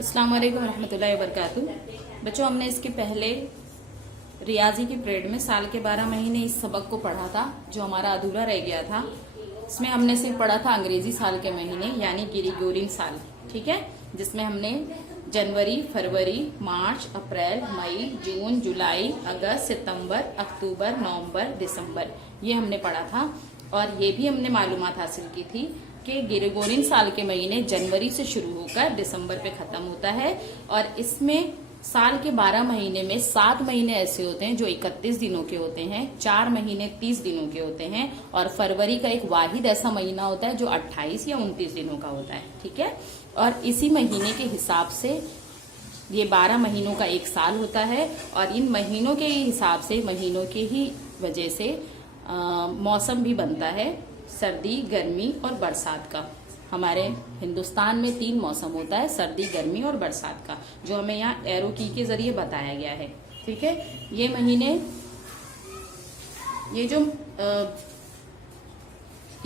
अस्सलाम वालेकुम रहमतुल्लाहि वबरकातुहू। बच्चों, हमने इसके पहले रियाजी की पीरियड में साल के 12 महीने इस सबक को पढ़ा था जो हमारा अधूरा रह गया था। इसमें हमने सिर्फ पढ़ा था अंग्रेजी साल के महीने यानी ग्रेगोरियन साल, ठीक है, जिसमें हमने जनवरी, फरवरी, मार्च, अप्रैल, मई, जून, जुलाई, अगस्त, सितंबर, अक्टूबर, नवंबर, दिसंबर ये हमने पढ़ा था। और ये भी हमने मालूमात हासिल की थी कि ग्रेगोरियन साल के महीने जनवरी से शुरू होकर दिसंबर पे खत्म होता है। और इसमें साल के 12 महीने में 7 महीने ऐसे होते हैं जो 31 दिनों के होते हैं, 4 महीने 30 दिनों के होते हैं और फरवरी का एक वाहिद ऐसा महीना होता है जो 28 या 29 दिनों का होता है, ठीक है। और इसी महीने के हिसाब से ये 12 महीनों का एक साल होता है और इन महीनों के हिसाब से, महीनों के ही वजह से मौसम भी बनता है, सर्दी, गर्मी और बरसात का। हमारे हिंदुस्तान में 3 मौसम होता है, सर्दी, गर्मी और बरसात का, जो हमें यहाँ एरो की के जरिए बताया गया है, ठीक है। ये महीने, ये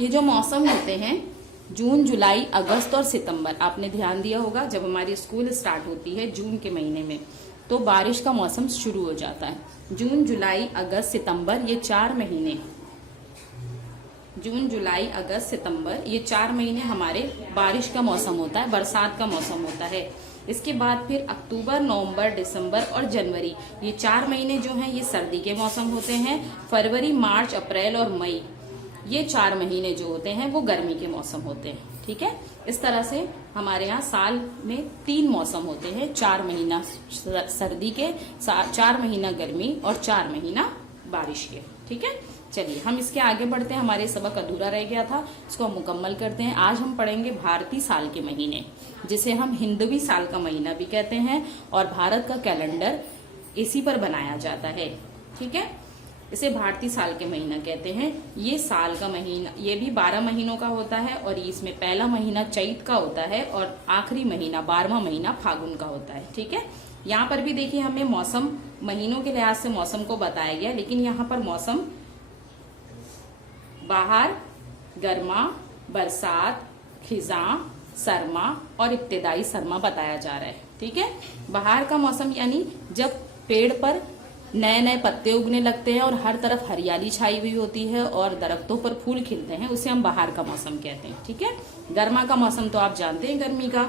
जो मौसम होते हैं जून, जुलाई, अगस्त और सितंबर, आपने ध्यान दिया होगा जब हमारी स्कूल स्टार्ट होती है जून के महीने में तो बारिश का मौसम शुरू हो जाता है। जून, जुलाई, अगस्त, सितंबर ये 4 महीने, जून, जुलाई, अगस्त, सितंबर ये 4 महीने हमारे बारिश का मौसम होता है, बरसात का मौसम होता है। इसके बाद फिर अक्टूबर, नवंबर, दिसंबर और जनवरी ये 4 महीने जो हैं ये सर्दी के मौसम होते हैं। फरवरी, मार्च, अप्रैल और मई ये 4 महीने जो होते हैं वो गर्मी के मौसम होते हैं, ठीक है। इस तरह से हमारे यहाँ साल में 3 मौसम होते हैं, 4 महीना सर्दी के, 4 महीना गर्मी और 4 महीना बारिश के, ठीक है। चलिए हम इसके आगे बढ़ते हैं, हमारे सबक अधूरा रह गया था, इसको हम मुकम्मल करते हैं। आज हम पढ़ेंगे भारतीय साल के महीने, जिसे हम हिंदवी साल का महीना भी कहते हैं और भारत का कैलेंडर इसी पर बनाया जाता है, ठीक है। इसे भारतीय साल के महीना कहते हैं। ये साल का महीना, ये भी 12 महीनों का होता है और इसमें पहला महीना चैत का होता है और आखिरी महीना 12वां महीना फागुन का होता है, ठीक है। यहाँ पर भी देखिए हमें मौसम, महीनों के लिहाज से मौसम को बताया गया, लेकिन यहाँ पर मौसम बाहर, गर्मा, बरसात, खिजां, सरमा और इब्तिदाई सरमा बताया जा रहा है, ठीक है। बाहर का मौसम यानी जब पेड़ पर नए नए पत्ते उगने लगते हैं और हर तरफ हरियाली छाई हुई होती है और दरख्तों पर फूल खिलते हैं, उसे हम बाहर का मौसम कहते हैं, ठीक है। गर्मा का मौसम तो आप जानते हैं, गर्मी का।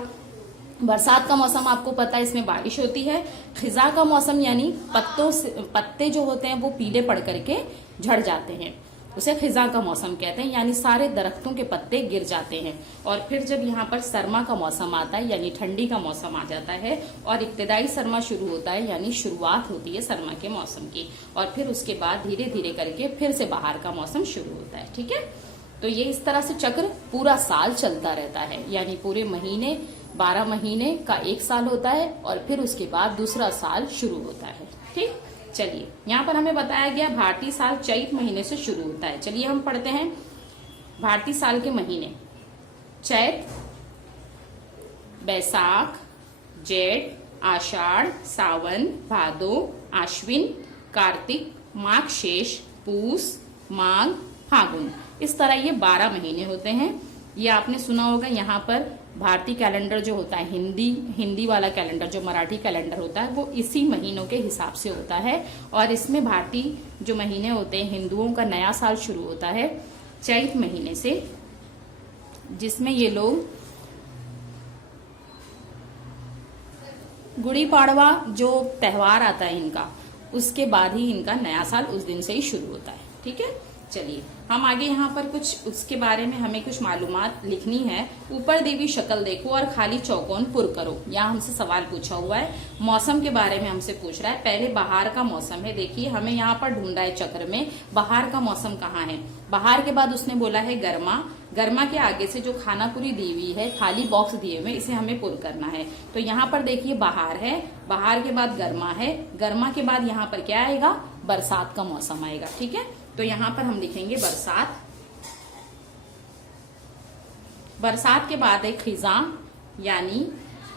बरसात का मौसम आपको पता है, इसमें बारिश होती है। खिजा का मौसम यानी पत्ते जो होते हैं वो पीले पड़ करके झड़ जाते हैं, उसे खिजा का मौसम कहते हैं, यानी सारे दरख्तों के पत्ते गिर जाते हैं। और फिर जब यहाँ पर सरमा का मौसम आता है यानी ठंडी का मौसम आ जाता है और इब्तिदाई सरमा शुरू होता है यानी शुरुआत होती है सरमा के मौसम की, और फिर उसके बाद धीरे धीरे करके फिर से बाहर का मौसम शुरू होता है, ठीक है। तो ये इस तरह से चक्र पूरा साल चलता रहता है, यानी पूरे महीने 12 महीने का एक साल होता है और फिर उसके बाद दूसरा साल शुरू होता है, ठीक। चलिए यहाँ पर हमें बताया गया भारतीय साल चैत महीने से शुरू होता है। चलिए हम पढ़ते हैं भारतीय साल के महीने। चैत, बैसाख, जेठ, आषाढ़, सावन, भादो, आश्विन, कार्तिक, माघ शेष, पूस, माघ, फागुन, इस तरह ये 12 महीने होते हैं। ये आपने सुना होगा, यहाँ पर भारतीय कैलेंडर जो होता है, हिंदी वाला कैलेंडर, जो मराठी कैलेंडर होता है वो इसी महीनों के हिसाब से होता है। और इसमें भारतीय जो महीने होते हैं, हिंदुओं का नया साल शुरू होता है चैत महीने से, जिसमें ये लोग गुड़ी पाड़वा जो त्योहार आता है इनका, उसके बाद ही इनका नया साल उस दिन से ही शुरू होता है, ठीक है। चलिए हम आगे यहाँ पर कुछ उसके बारे में हमें कुछ मालूमात लिखनी है। ऊपर दी हुई शक्ल देखो और खाली चौकोन पुर करो। यहाँ हमसे सवाल पूछा हुआ है, मौसम के बारे में हमसे पूछ रहा है। पहले बाहर का मौसम है, देखिए हमें यहाँ पर ढूंढा है चक्र में बाहर का मौसम कहाँ है। बाहर के बाद उसने बोला है गर्मा, गर्मा के आगे से जो खाना पूरी दी हुई है, खाली बॉक्स दिए हुए, इसे हमें पुर करना है। तो यहाँ पर देखिए बाहर है, बाहर के बाद गर्मा है, गर्मा के बाद यहाँ पर क्या आएगा, बरसात का मौसम आएगा, ठीक है। तो यहाँ पर हम लिखेंगे बरसात। बरसात के बाद है खिजां, यानी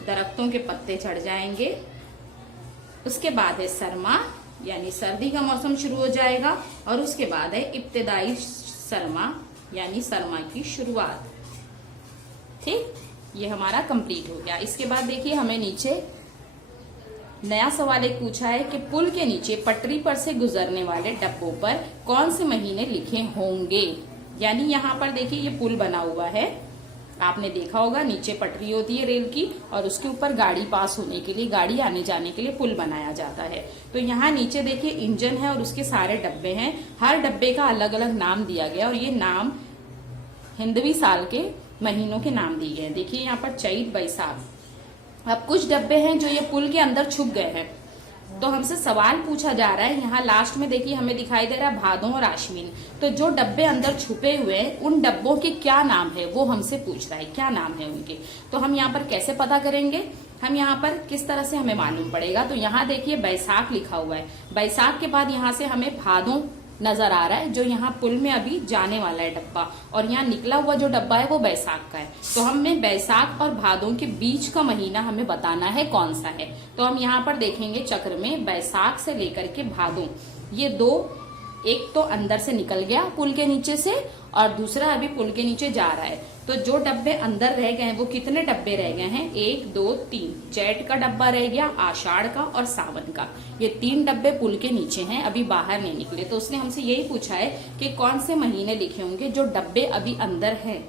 दरख्तों के पत्ते झड़ जाएंगे। उसके बाद है सरमा, यानी सर्दी का मौसम शुरू हो जाएगा। और उसके बाद है इब्तिदाई सरमा, यानी सरमा की शुरुआत, ठीक। ये हमारा कंप्लीट हो गया। इसके बाद देखिए हमें नीचे नया सवाल एक पूछा है कि पुल के नीचे पटरी पर से गुजरने वाले डब्बों पर कौन से महीने लिखे होंगे। यानी यहाँ पर देखिए ये पुल बना हुआ है, आपने देखा होगा नीचे पटरी होती है रेल की और उसके ऊपर गाड़ी पास होने के लिए, गाड़ी आने जाने के लिए पुल बनाया जाता है। तो यहाँ नीचे देखिए इंजन है और उसके सारे डब्बे हैं, हर डब्बे का अलग अलग नाम दिया गया और ये नाम हिंदवी साल के महीनों के नाम दिए गए। देखिए यहाँ पर चैत बैसाख। अब कुछ डब्बे हैं जो ये पुल के अंदर छुप गए हैं, तो हमसे सवाल पूछा जा रहा है। यहाँ लास्ट में देखिए हमें दिखाई दे रहा है भादों और आश्विन। तो जो डब्बे अंदर छुपे हुए हैं उन डब्बों के क्या नाम है वो हमसे पूछ रहा है, क्या नाम है उनके। तो हम यहाँ पर कैसे पता करेंगे, हम यहाँ पर किस तरह से हमें मालूम पड़ेगा। तो यहाँ देखिए बैसाख लिखा हुआ है, बैसाख के बाद यहाँ से हमें भादों नजर आ रहा है जो यहाँ पुल में अभी जाने वाला है डब्बा, और यहाँ निकला हुआ जो डब्बा है वो बैसाख का है। तो हमें बैसाख और भादों के बीच का महीना हमें बताना है कौन सा है। तो हम यहाँ पर देखेंगे चक्र में बैसाख से लेकर के भादों, ये दो, एक तो अंदर से निकल गया पुल के नीचे से और दूसरा अभी पुल के नीचे जा रहा है। तो जो डब्बे अंदर रह गए हैं वो कितने डब्बे रह गए हैं, 1 2 3। चैत का डब्बा रह गया, आषाढ़ का और सावन का, ये 3 डब्बे पुल के नीचे हैं, अभी बाहर नहीं निकले। तो उसने हमसे यही पूछा है कि कौन से महीने लिखे होंगे जो डब्बे अभी अंदर हैं।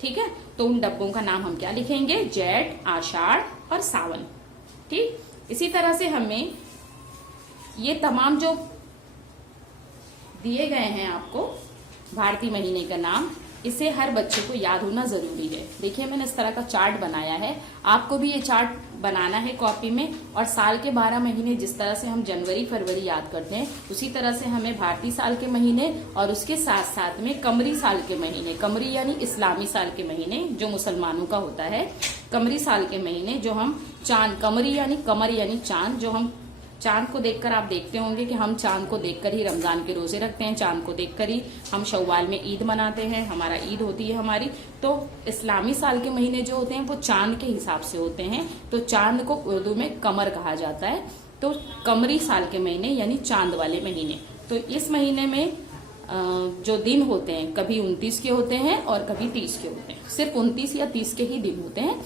ठीक है, तो उन डब्बों का नाम हम क्या लिखेंगे, जैठ, आषाढ़ और सावन। ठीक, इसी तरह से हमें ये तमाम जो दिए गए हैं आपको भारतीय महीने का नाम, इसे हर बच्चे को याद होना जरूरी है। देखिए मैंने इस तरह का चार्ट बनाया है, आपको भी ये चार्ट बनाना है कॉपी में। और साल के 12 महीने जिस तरह से हम जनवरी फरवरी याद करते हैं उसी तरह से हमें भारतीय साल के महीने और उसके साथ साथ में कमरी साल के महीने, कमरी यानी इस्लामी साल के महीने जो मुसलमानों का होता है, कमरी साल के महीने जो हम चांद, कमरी यानी कमर यानी चांद, जो हम चांद को देखकर, आप देखते होंगे कि हम चांद को देखकर ही रमजान के रोजे रखते हैं, चांद को देखकर ही हम शव्वाल में ईद मनाते हैं, हमारा ईद होती है हमारी। तो इस्लामी साल के महीने जो होते हैं वो चांद के हिसाब से होते हैं, तो चांद को उर्दू में कमर कहा जाता है। तो कमरी साल के महीने यानी चांद वाले महीने। तो इस महीने में जो दिन होते हैं कभी 29 के होते हैं और कभी 30 के होते हैं, सिर्फ 29 या 30 के ही दिन होते हैं,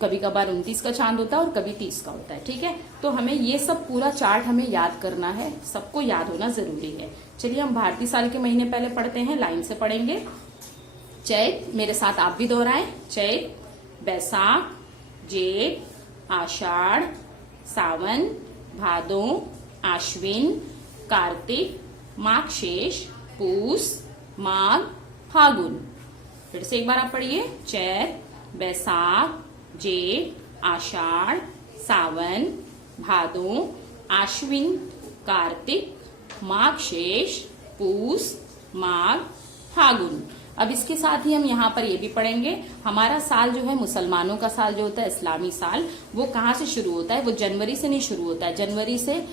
कभी कभार 29 का चांद होता है और कभी 30 का होता है। ठीक है, तो हमें ये सब पूरा चार्ट हमें याद करना है, सबको याद होना जरूरी है। चलिए हम भारतीय साल के महीने पहले पढ़ते हैं, लाइन से पढ़ेंगे। चैत, मेरे साथ आप भी दोहराएं, चैत, बैसाख, जेठ, आषाढ़, सावन, भादों, आश्विन, कार्तिक, माघशेष, पूस, माघ, फागुन। फिर से एक बार आप पढ़िए, चैत, बैसाख, जेठ, आषाढ़, सावन, भादों, आश्विन, कार्तिक, माघशेष, पूस, माघ, फागुन। अब इसके साथ ही हम यहाँ पर ये भी पढ़ेंगे, हमारा साल जो है मुसलमानों का साल जो होता है इस्लामी साल, वो कहाँ से शुरू होता है, वो जनवरी से नहीं शुरू होता है। जनवरी से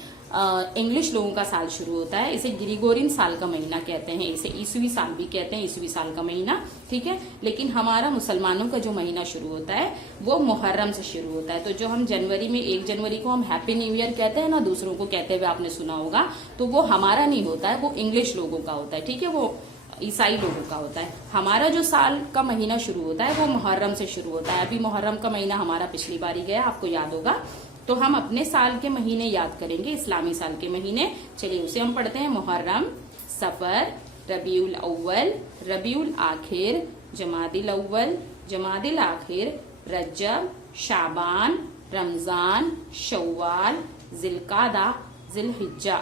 इंग्लिश लोगों का साल शुरू होता है, इसे ग्रिगोरियन साल का महीना कहते हैं, इसे ईसवी साल भी कहते हैं, ईसवी साल का महीना। ठीक है, लेकिन हमारा मुसलमानों का जो महीना शुरू होता है वो मुहर्रम से शुरू होता है। तो जो हम जनवरी में 1 जनवरी को हम हैप्पी न्यू ईयर कहते हैं ना, दूसरों को कहते हुए आपने सुना होगा, तो वो हमारा नहीं होता है, वो इंग्लिश लोगों का होता है। ठीक है, वो ईसाई लोगों का होता है। हमारा जो साल का महीना शुरू होता है वो मुहर्रम से शुरू होता है। अभी मुहर्रम का महीना हमारा पिछली बार ही गया, आपको याद होगा। तो हम अपने साल के महीने याद करेंगे, इस्लामी साल के महीने। चलिए उसे हम पढ़ते हैं, मुहर्रम, सफर, रबीउल अव्वल, रबीउल आखिर, जमादिल अव्वल, जमादिल आखिर, रजब, शाबान, रमजान, शव्वाल, जिलकादा, जिलहिज्जा।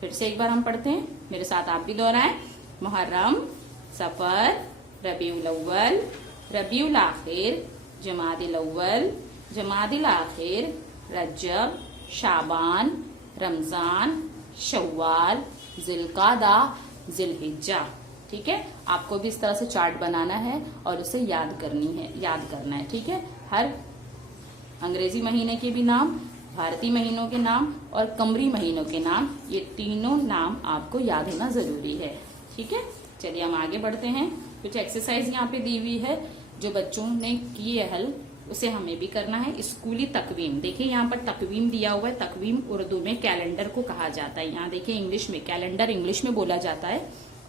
फिर से एक बार हम पढ़ते हैं, मेरे साथ आप भी दोहराएं, मुहर्रम, सफर, रबीउल अव्वल, रबीउल आखिर, जमादिल अव्वल, जमादिल आखिर, रजब, शाबान, रमजान, शव्वाल, जिलकादा, जिलहिज्जा। ठीक है, आपको भी इस तरह से चार्ट बनाना है और उसे याद करना है। ठीक है, हर अंग्रेजी महीने के भी नाम, भारतीय महीनों के नाम और कमरी महीनों के नाम, ये तीनों नाम आपको याद होना जरूरी है। ठीक है, चलिए हम आगे बढ़ते हैं। कुछ एक्सरसाइज यहाँ पे दी हुई है जो बच्चों ने की है हल, उसे हमें भी करना है। स्कूली तकवीम, देखिए यहाँ पर तकवीम दिया हुआ है, तकवीम उर्दू में कैलेंडर को कहा जाता है। यहाँ देखिए इंग्लिश में कैलेंडर इंग्लिश में बोला जाता है,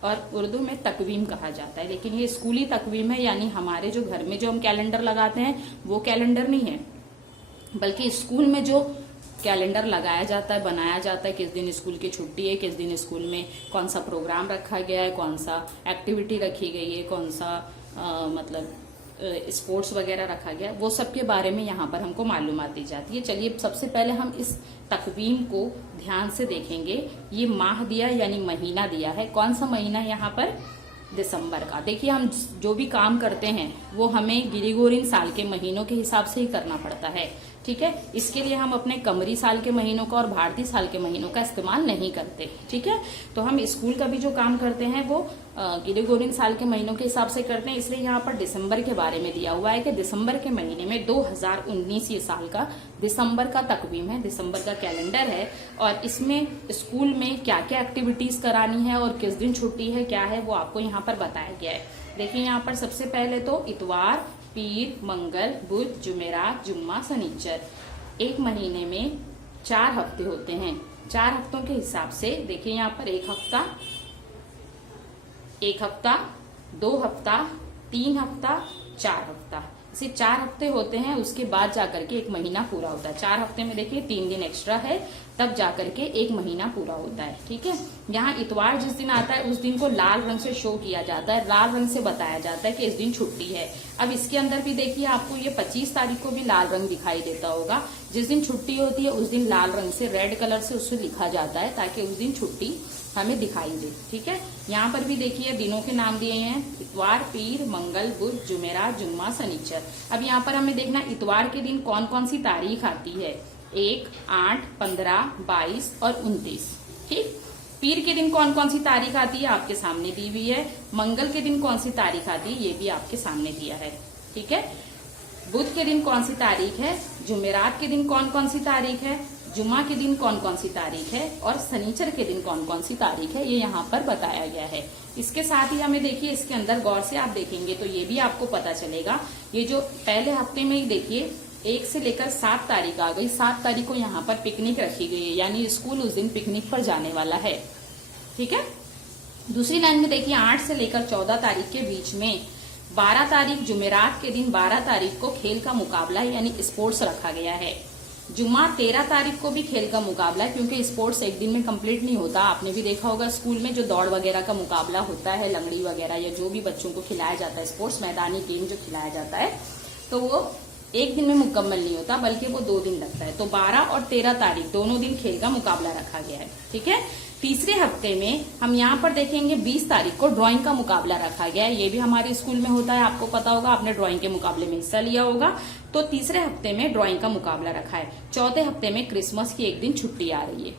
और उर्दू में तकवीम कहा जाता है। लेकिन ये स्कूली तकवीम है, यानी हमारे जो घर में जो हम कैलेंडर लगाते हैं वो कैलेंडर नहीं है, बल्कि स्कूल में जो कैलेंडर लगाया जाता है, बनाया जाता है, किस दिन स्कूल की छुट्टी है, किस दिन स्कूल में कौन सा प्रोग्राम रखा गया है, कौन सा एक्टिविटी रखी गई है, कौन सा मतलब स्पोर्ट्स वगैरह रखा गया, वो सब के बारे में यहाँ पर हमको मालूमात दी जाती है। चलिए सबसे पहले हम इस तकवीम को ध्यान से देखेंगे। ये माह दिया यानी महीना दिया है, कौन सा महीना है यहाँ पर, दिसंबर का। देखिए हम जो भी काम करते हैं वो हमें ग्रेगोरियन साल के महीनों के हिसाब से ही करना पड़ता है, ठीक है। इसके लिए हम अपने कमरी साल के महीनों का और भारतीय साल के महीनों का इस्तेमाल नहीं करते, ठीक है। तो हम स्कूल का भी जो काम करते हैं वो ग्रेगोरियन साल के महीनों के हिसाब से करते हैं। इसलिए यहाँ पर दिसंबर के बारे में दिया हुआ है कि दिसंबर के महीने में 2019 ये साल का दिसंबर का तकवीम है, दिसंबर का कैलेंडर है, और इसमें स्कूल में क्या क्या एक्टिविटीज करानी है और किस दिन छुट्टी है, क्या है, वो आपको यहाँ पर बताया गया है। देखिए यहाँ पर सबसे पहले तो इतवार, पीर, मंगल, बुध, जुमेरात, जुम्मा, शनिचर। एक महीने में 4 हफ्ते होते हैं। 4 हफ्तों के हिसाब से देखिए यहाँ पर एक हफ्ता, 2 हफ्ता, 3 हफ्ता, 4 हफ्ता, ऐसे 4 हफ्ते होते हैं। उसके बाद जाकर के एक महीना पूरा होता है। 4 हफ्ते में देखिए 3 दिन एक्स्ट्रा है, तब जाकर के एक महीना पूरा होता है, ठीक है। यहाँ इतवार जिस दिन आता है उस दिन को लाल रंग से शो किया जाता है, लाल रंग से बताया जाता है कि इस दिन छुट्टी है। अब इसके अंदर भी देखिए आपको ये 25 तारीख को भी लाल रंग दिखाई देता होगा। जिस दिन छुट्टी होती है उस दिन लाल रंग से, रेड कलर से उससे लिखा जाता है ताकि उस दिन छुट्टी हमें दिखाई दे, ठीक है। यहाँ पर भी देखिए दिनों के नाम दिए हैं, इतवार, पीर, मंगल, बुध, जुमेरात, जुम्मा, शनिचर। अब यहाँ पर हमें देखना इतवार के दिन कौन कौन सी तारीख आती है, 1, 8, 15, 22 और 29, ठीक। पीर के दिन कौन कौन सी तारीख आती है आपके सामने दी हुई है। मंगल के दिन कौन सी तारीख आती है ये भी आपके सामने दिया है, ठीक है। बुध के दिन कौन सी तारीख है, जुमेरात के दिन कौन कौन सी तारीख है, जुम्मा के दिन कौन कौन सी तारीख है, और शनिचर के दिन कौन कौन सी तारीख है, ये यहाँ पर बताया गया है। इसके साथ ही हमें देखिए इसके अंदर गौर से आप देखेंगे तो ये भी आपको पता चलेगा। ये जो पहले हफ्ते में ही देखिए 1 से लेकर 7 तारीख आ गई। 7 तारीख को यहाँ पर पिकनिक रखी गई है, यानी स्कूल उस दिन पिकनिक पर जाने वाला है, ठीक है। दूसरी लाइन में देखिए 8 से लेकर 14 तारीख के बीच में 12 तारीख जुमेरात के दिन 12 तारीख को खेल का मुकाबला यानी स्पोर्ट्स रखा गया है। जुम्मा 13 तारीख को भी खेल का मुकाबला है, क्योंकि स्पोर्ट्स एक दिन में कंप्लीट नहीं होता। आपने भी देखा होगा स्कूल में जो दौड़ वगैरह का मुकाबला होता है, लंगड़ी वगैरह या जो भी बच्चों को खिलाया जाता है, स्पोर्ट्स मैदानी गेम जो खिलाया जाता है, तो वो एक दिन में मुकम्मल नहीं होता बल्कि वो 2 दिन लगता है। तो 12 और 13 तारीख दोनों दिन खेल का मुकाबला रखा गया है, ठीक है। तीसरे हफ्ते में हम यहाँ पर देखेंगे 20 तारीख को ड्राइंग का मुकाबला रखा गया है। ये भी हमारे स्कूल में होता है, आपको पता होगा, आपने ड्राइंग के मुकाबले में हिस्सा लिया होगा। तो तीसरे हफ्ते में ड्राइंग का मुकाबला रखा है। चौथे हफ्ते में क्रिसमस की एक दिन छुट्टी आ रही है,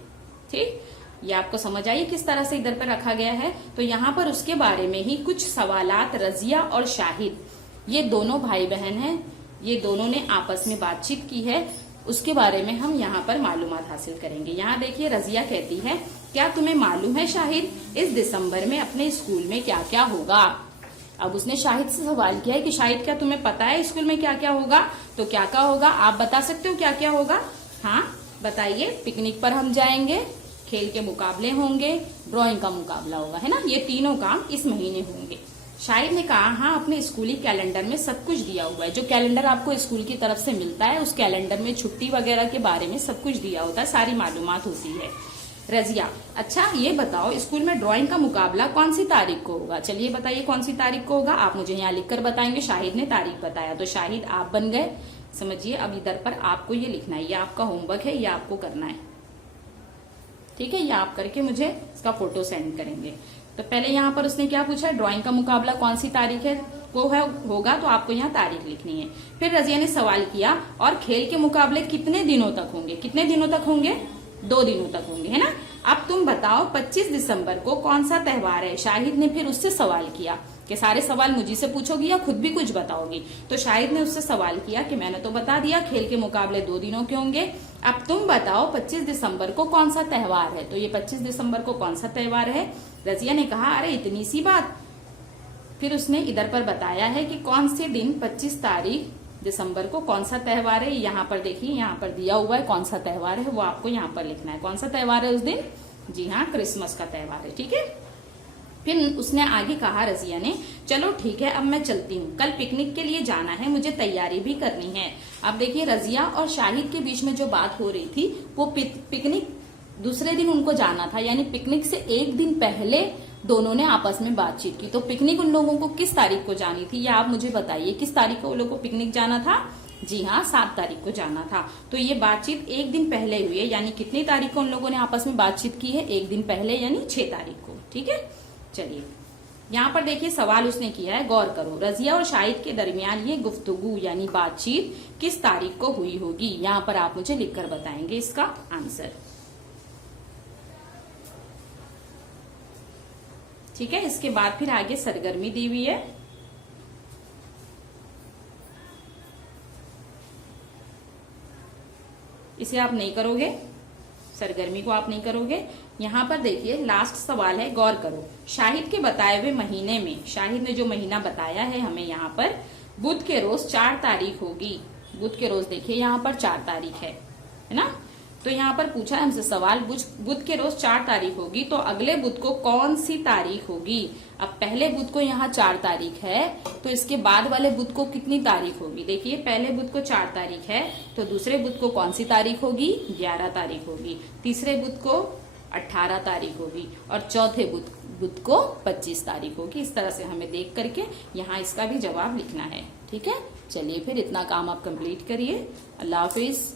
ठीक। ये आपको समझ आई किस तरह से इधर पर रखा गया है। तो यहाँ पर उसके बारे में ही कुछ सवालात रजिया और शाहिद, ये दोनों भाई बहन हैं, ये दोनों ने आपस में बातचीत की है, उसके बारे में हम यहाँ पर मालूमात हासिल करेंगे। यहाँ देखिए रजिया कहती है, क्या तुम्हें मालूम है शाहिद, इस दिसंबर में अपने स्कूल में क्या क्या होगा। अब उसने शाहिद से सवाल किया है कि शाहिद क्या तुम्हें पता है स्कूल में क्या क्या होगा। तो क्या क्या होगा आप बता सकते हो, क्या क्या होगा, हाँ बताइए। पिकनिक पर हम जाएंगे, खेल के मुकाबले होंगे, ड्राइंग का मुकाबला होगा, है ना। ये तीनों काम इस महीने होंगे। शाहिद ने कहा, हाँ अपने स्कूली कैलेंडर में सब कुछ दिया हुआ है। जो कैलेंडर आपको स्कूल की तरफ से मिलता है उस कैलेंडर में छुट्टी वगैरह के बारे में सब कुछ दिया होता है, सारी मालूमात होती है। रजिया, अच्छा ये बताओ स्कूल में ड्राइंग का मुकाबला कौन सी तारीख को होगा। चलिए बताइए कौन सी तारीख को होगा, आप मुझे यहाँ लिखकर बताएंगे। शाहिद ने तारीख बताया, तो शाहिद आप बन गए। समझिए अब इधर पर आपको ये लिखना है, ये आपका होमवर्क है, ये आपको करना है, ठीक है। ये आप करके मुझे इसका फोटो सेंड करेंगे। तो पहले यहाँ पर उसने क्या पूछा, ड्राइंग का मुकाबला कौन सी तारीख है वो है होगा, तो आपको यहाँ तारीख लिखनी है। फिर रजिया ने सवाल किया, और खेल के मुकाबले कितने दिनों तक होंगे। कितने दिनों तक होंगे, 2 दिनों तक होंगे, है ना। अब तुम बताओ 25 दिसंबर को कौन सा त्योहार है। शाहिद ने फिर उससे सवाल किया कि सारे सवाल मुझी से पूछोगी या खुद भी कुछ बताओगी। तो शाहिद ने उससे सवाल किया कि मैंने तो बता दिया खेल के मुकाबले 2 दिनों के होंगे, अब तुम बताओ 25 दिसंबर को कौन सा त्योहार है। तो ये 25 दिसंबर को कौन सा त्योहार है। रजिया ने कहा, अरे इतनी सी बात। फिर उसने इधर पर बताया है कि कौन से दिन 25 तारीख दिसंबर को कौन सा त्योहार है। यहाँ पर देखिए, यहाँ पर दिया हुआ है कौन सा त्योहार है, वो आपको यहाँ पर लिखना है। कौन सा त्योहार है उस दिन, जी हाँ क्रिसमस का त्योहार है, ठीक है। फिर उसने आगे कहा रजिया ने, चलो ठीक है अब मैं चलती हूँ, कल पिकनिक के लिए जाना है, मुझे तैयारी भी करनी है। अब देखिए रजिया और शाहिद के बीच में जो बात हो रही थी वो पिकनिक दूसरे दिन उनको जाना था, यानी पिकनिक से एक दिन पहले दोनों ने आपस में बातचीत की। तो पिकनिक उन लोगों को किस तारीख को जानी थी, या आप मुझे बताइए किस तारीख को उन लोगों को पिकनिक जाना था? जी हाँ, 7 तारीख को जाना था। तो ये बातचीत एक दिन पहले हुई है, यानी कितनी तारीख को उन लोगों ने आपस में बातचीत की है? एक दिन पहले, यानी 6 तारीख को। ठीक है, चलिए यहाँ पर देखिए सवाल उसने किया है, गौर करो, रजिया और शाहिद के दरमियान ये गुफ्तगू यानी बातचीत किस तारीख को हुई होगी? यहाँ पर आप मुझे लिखकर बताएंगे इसका आंसर। ठीक है, इसके बाद फिर आगे सरगर्मी दी हुई है। इसे आप नहीं करोगे, सरगर्मी को आप नहीं करोगे। यहाँ पर देखिए लास्ट सवाल है, गौर करो, शाहिद के बताए हुए महीने में, शाहिद ने जो महीना बताया है हमें यहाँ पर, बुध के रोज 4 तारीख होगी। बुध के रोज देखिए यहाँ पर 4 तारीख है ना? तो यहाँ पर पूछा है हमसे सवाल, बुध के रोज 4 तारीख होगी, तो अगले बुध को कौन सी तारीख होगी? अब पहले बुध को यहाँ 4 तारीख है, तो इसके बाद वाले बुध को कितनी तारीख होगी? देखिए पहले बुध को 4 तारीख है, तो दूसरे बुध को कौन सी तारीख होगी? 11 तारीख होगी। तीसरे बुध को 18 तारीख होगी और चौथे बुध को 25 तारीख होगी। इस तरह से हमें देख करके यहाँ इसका भी जवाब लिखना है। ठीक है, चलिए फिर इतना काम आप कंप्लीट करिए। अल्लाह हाफिज।